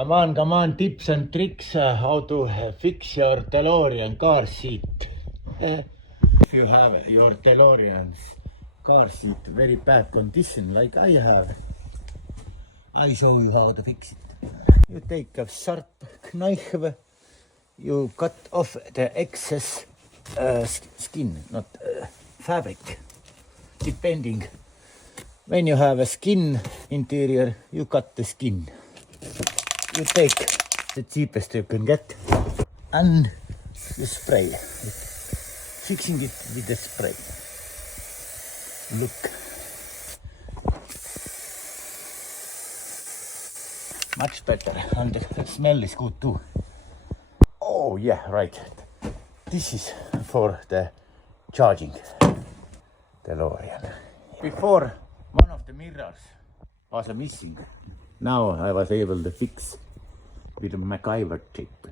Come on, tips and tricks how to fix your DeLorean car seat. If you have your DeLorean's car seat very bad condition like I have, I show you how to fix it. You take a sharp knife, you cut off the excess skin, not fabric, depending. When you have a skin interior, you cut the skin. You take the cheapest you can get and you spray it, fixing it with the spray. Look, much better, and the smell is good too. Oh yeah, right. This is for the charging DeLorean. Before, one of the mirrors was missing. Now I was able to fix with a MacGyver tape.